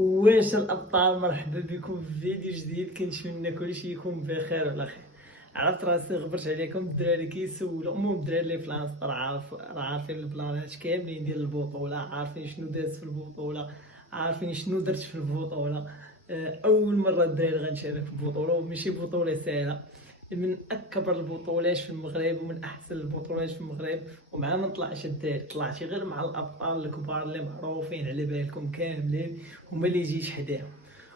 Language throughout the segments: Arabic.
واش الابطال، مرحبا بكم في فيديو جديد. كنتمنى كلشي يكون بخير وعلى خير. عرفت راسي غبرت عليكم الدراري كيسولوا، المهم الدراري اللي في لانستا راه عارفين البلانات كاملين ديال البطوله، عارفين شنو داز في البطوله، عارفين شنو درت في البطوله. اول مره الدراري غنشارك في البطوله، وماشي بطوله سهله، من اكبر البطولات في المغرب ومن احسن البطولات في المغرب. ومع ما طلعش الدراري، طلعتي غير مع الابطال الكبار اللي معروفين على بالكم كاملين، هما اللي يجيش حداهم.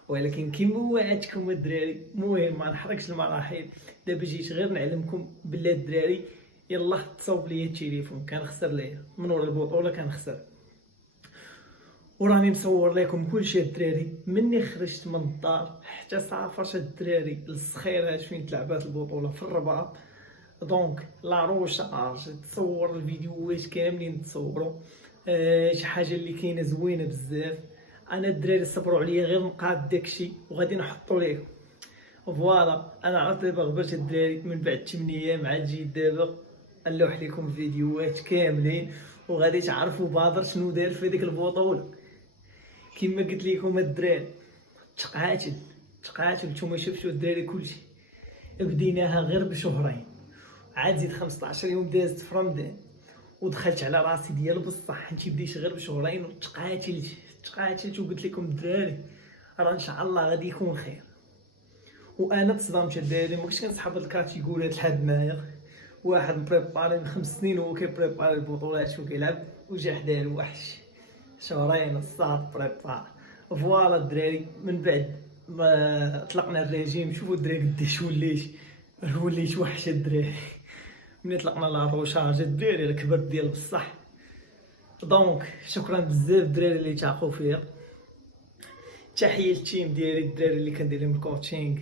ولكن كيما وعدتكم الدراري، المهم ما نحرقش المراحل. دابا جيت غير نعلمكم بلي الدراري يلا تصاوب ليا التليفون، كنخسر ليا من ورا البطوله كنخسر. وراني مصور لكم كلشي الدراري مني خرجت من الدار حتى سافرت الدراري للصخيرات فين تلعبات البطوله في الرباط. دونك لا روشارج تصور الفيديوهات كاملين تصوروا. شي حاجه اللي كاينه زوينه بزاف. انا الدراري صبروا عليا غير نقاد داكشي وغادي نحطو لكم. فوالا انا عرفت دابا غبرت الدراري من بعد 8 ايام، عاد جيت دابا نلوح لكم فيديوهات كاملين وغادي تعرفوا بادر شنو دار في ديك البطوله. كما قلت لكم الدراري، تقاتل نتوما شفتوا الدراري كلشي. بديناها غير بشهرين، عاد زيد 15 يوم دازت في رمضان، ودخلت على راسي ديال بصح انت بديت غير بشهرين وتقاتلت وقلت لكم الدراري راه ان شاء الله غادي يكون خير. وانا تصدمت الدراري، ما كنتش كنسحب هاد الكاتيجوريات لحد معايا. واحد مبريباري من 5 سنين وهو كيبريباري البطولات وكيلعب، وجا حداه الوحش شهرين الصاد بريبار. فوالا الدراري من بعد ما طلقنا الريجيم، شوفوا الدراري قداش وليت وحش الدراري. ملي طلقنا لا روشارج الدراري كبرت ديال بصح. دونك شكرا بزاف الدراري اللي تعاقوا فيا. تحيه للتيم ديالي، الدراري اللي كندير لهم الكوتشينغ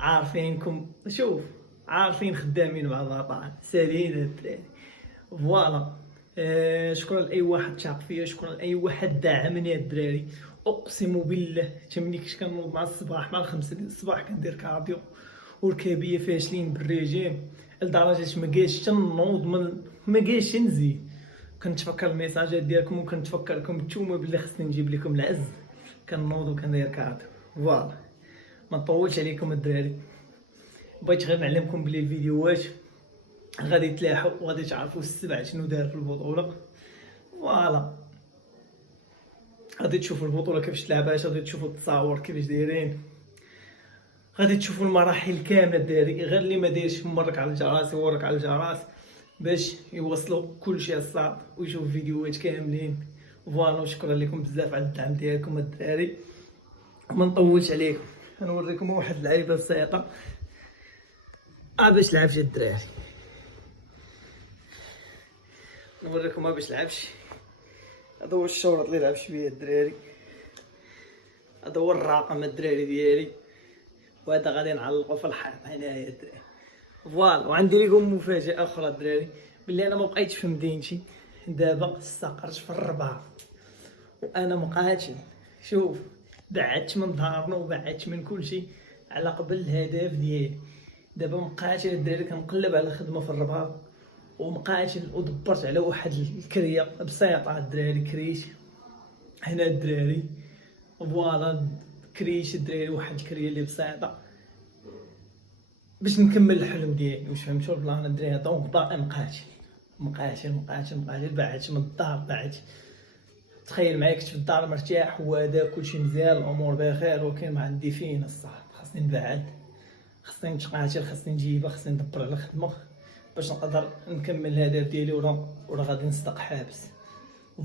عارفينكم، شوف عارفين خدامين مع الوطن سالين الدراري. فوالا شكرا لاي واحد تعاق فيا، شكرا لاي واحد دعمني الدراري. اقسم بالله حتى ملي كنت كنوض مع الصباح، مع 5 ديال الصباح كندير كارديو وركابيه فاشلين بالريجيم، لدرجه ما كاينش حتى نوض، ما كاينش نزيد. كنتفكر الميساجات ديالكم وكنتفكركم نتوما بلي خصني نجيب لكم العز، كنوض وكندير كارديو. فوالا ما نطولش عليكم الدراري، بغيت غير نعلمكم بلي الفيديوهات غادي تلاحوا وغادي تعرفوا السبع شنو دار في البطوله. فوالا غادي تشوفوا البطوله كيفاش تلعبات، غادي تشوفوا التصاور كيفاش دايرين، غادي تشوفوا المراحل كامله الدراري. غير اللي ما دايرش مرك على الجرس يورك على الجرس باش يوصلوا كلشي الصاد ويشوف الفيديوهات كاملين. فوالا شكرا لكم بزاف على الدعم ديالكم الدراري. ما نطولش عليكم، نوريكم واحد اللعيبه بسيطه باش لعبش الدراري. نوريكم باش لعبش. هذا هو الشوط اللي لعبش بيه الدراري، هذا هو الرقم الدراري ديالي، وهذا غادي نعلقو في الحيط هنايا الدراري. فوالا وعندي لكم مفاجاه اخرى الدراري، بلي انا ما بقيتش في مدينتي، دابا استقرت في الرباط وانا مقاتل. شوف بعدت من دارنا وبعدت من كلشي على قبل الهدف ديالي. دابا مقاتل الدراري، كنقلب على خدمه في الرباط ومقاتل، ودبرت على واحد الكريه بسيطه الدراري، كريش هنا الدراري. فوالا كريش الدراري، واحد الكريه اللي بسيطه باش نكمل الحلم ديالي. واش فهمتوا البلان الدراري؟ دونك باقي مقاتل بعدت من الدار، بعدت. تخيل معايا كنت في الدار مرتاح وهذا كلشي مزيان، الامور بخير، ولكن ما عندي فين الصح. خاصني نبعد، خاصني نتقاتل، خاصني نجيبها، خاصني ندبر على الخدمه باش نقدر نكمل الهدف ديالي وراه غادي نصدق حابس.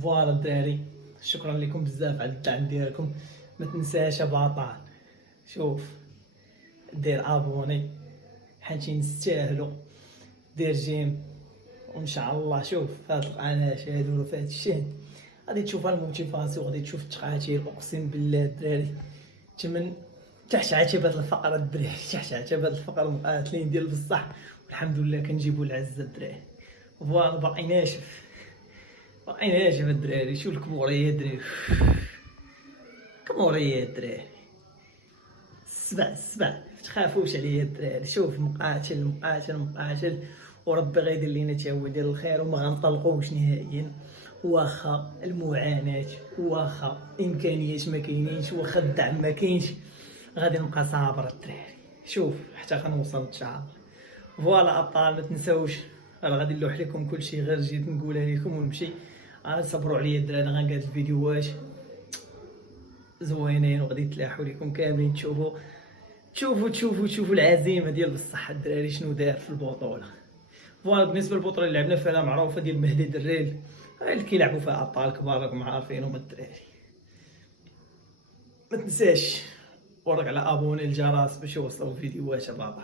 فوالا الدراري شكرا لكم بزاف على الدعم ديالكم. ما تنساش بطل، شوف دير ابوني حيت نستاهلوا، دير جيم، وان شاء الله شوف هاد القناه هادو في هاد الشهر غادي تشوف الموتيفاسيون، غادي تشوف التقاتيل. اقسم بالله الدراري تمن تحت عتبه الفقر الدراري، تحت عتبه الفقر مقاتلين ديال بصح، والحمد لله كنجيبوا العزه الدراري. فوالا باقي ناشف الدراري. شو الكموريه الدراري، كموريه الدراري، السبع تخافوش عليا الدراري. شوف مقاتل وربي غيدير لينا تا هو ديال الخير، وما غنطلقوش نهائيا. واخا المعاناة، واخا امكانيات ما كاينينش، واخا الدعم ما كاينش، غادي نبقى صابر الدراري. شوف حتى غنوصل ان شاء الله. فوالا ابطال، ما تنساوش راه غادي نلوح لكم كلشي، غير جيت نقولها لكم ونمشي. صبروا عليا الدراري، غنقاد الفيديوهات زوينين وغادي يتلاحوا لكم كاملين. تشوفوا العزيمه ديال بصح الدراري شنو دار في البطوله. فوالا بالنسبه للبطوله اللي لعبنا فيها معروفه ديال مهدي دريل، اللي كيلعبوا فيها ابطال كبار راكم عارفينهم الدراري. ما تنساش ورق على ابوني الجرس باش يوصلوا فيديوهات بابا.